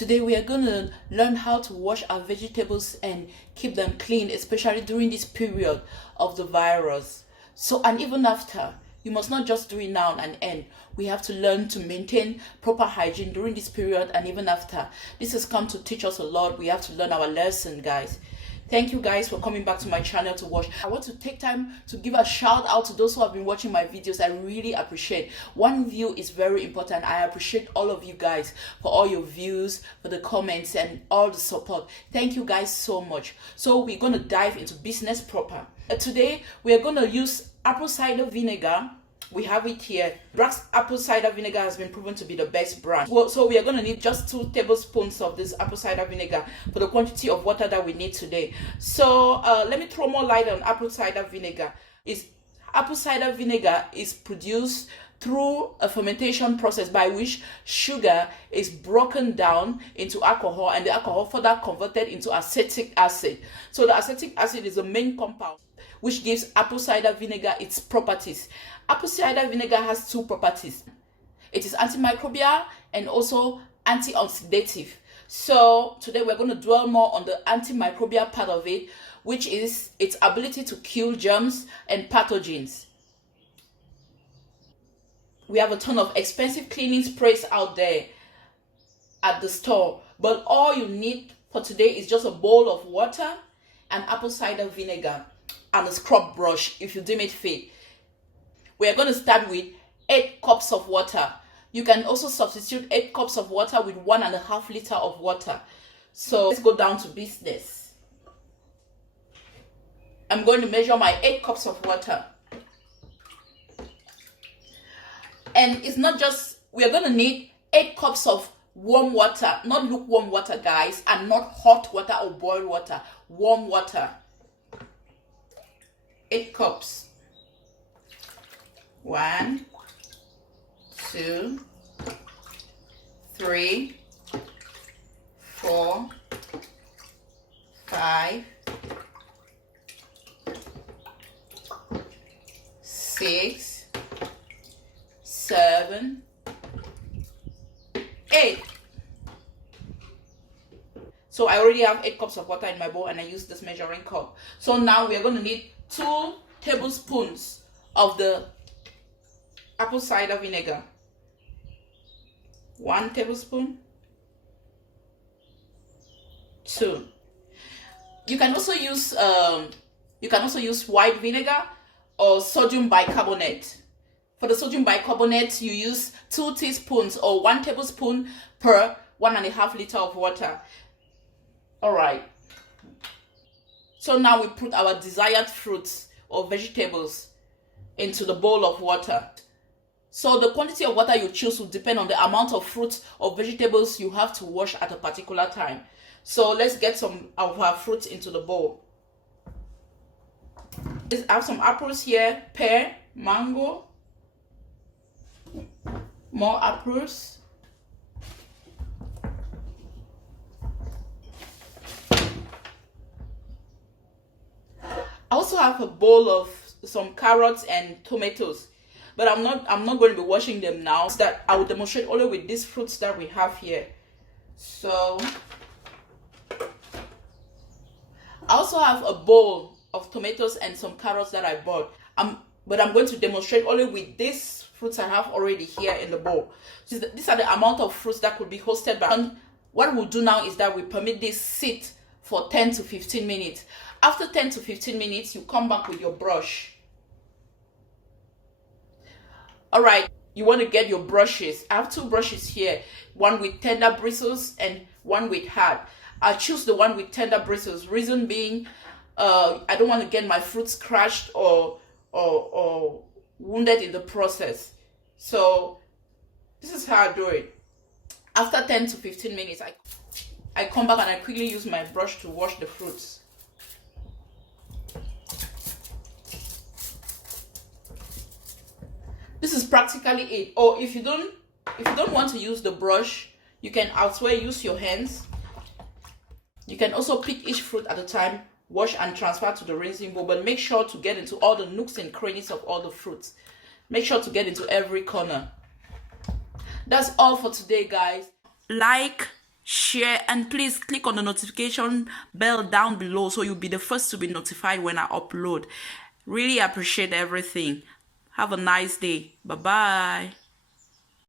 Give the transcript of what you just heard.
Today we are going to learn how to wash our vegetables and keep them clean, especially during this period of the virus. So, and even after, you must not just do it now and end. We have to learn to maintain proper hygiene during this period and even after. This has come to teach us a lot. We have to learn our lesson, guys. Thank you guys for coming back to my channel to watch. I want to take time to give a shout out to those who have been watching my videos. I really appreciate. One view is very important. I appreciate all of you guys for all your views, for the comments and all the support. Thank you guys so much. So we're going to dive into business proper. Today we are going to use apple cider vinegar. We have it here. Bragg's apple cider vinegar has been proven to be the best brand. So we are going to need just 2 tablespoons of this apple cider vinegar for the quantity of water that we need today. So let me throw more light on apple cider vinegar. Apple cider vinegar is produced through a fermentation process by which sugar is broken down into alcohol and the alcohol further converted into acetic acid. So the acetic acid is the main compound which gives apple cider vinegar its properties. Apple cider vinegar has 2 properties. It is antimicrobial and also antioxidative. So today we're going to dwell more on the antimicrobial part of it, which is its ability to kill germs and pathogens. We have a ton of expensive cleaning sprays out there at the store, but all you need for today is just a bowl of water and apple cider vinegar and a scrub brush if you deem it fit. We are going to start with 8 cups of water. You can also substitute 8 cups of water with 1.5 liters of water. So let's go down to business. I'm going to measure my 8 cups of water. And it's not just, we are going to need 8 cups of warm water, not lukewarm water, guys, and not hot water or boiled water, warm water. 8 cups. 1, 2, 3, 4, 5, 6, 7, 8. So I already have 8 cups of water in my bowl and I use this measuring cup. So now we are going to need 2 tablespoons of the apple cider vinegar. 1 tablespoon. 2. You can also use white vinegar or sodium bicarbonate. For the sodium bicarbonate, you use 2 teaspoons or 1 tablespoon per 1.5 liters of water. All right. So now we put our desired fruits or vegetables into the bowl of water. So the quantity of water you choose will depend on the amount of fruits or vegetables you have to wash at a particular time. So let's get some of our fruits into the bowl. I have some apples here, pear, mango, more apples. I also have a bowl of some carrots and tomatoes, but I'm not going to be washing them now. So that I will demonstrate only with these fruits that we have here. So I also have a bowl of tomatoes and some carrots that I bought. But I'm going to demonstrate only with these fruits I have already here in the bowl. So these are the amount of fruits that could be hosted by. And what we'll do now is that we permit this sit for 10 to 15 minutes. After 10 to 15 minutes, you come back with your brush. All right, you want to get your brushes. I have 2 brushes here, one with tender bristles and one with hard. I choose the one with tender bristles. Reason being, I don't want to get my fruit scratched or wounded in the process. So this is how I do it. After 10 to 15 minutes, I come back and I quickly use my brush to wash the fruits. This is practically it. Or if you don't want to use the brush, you can elsewhere use your hands. You can also pick each fruit at a time, wash and transfer to the rinsing bowl, but make sure to get into all the nooks and crannies of all the fruits. Make sure to get into every corner. That's all for today, guys. Like, share, and please click on the notification bell down below so you'll be the first to be notified when I upload. Really appreciate everything. Have a nice day. Bye bye.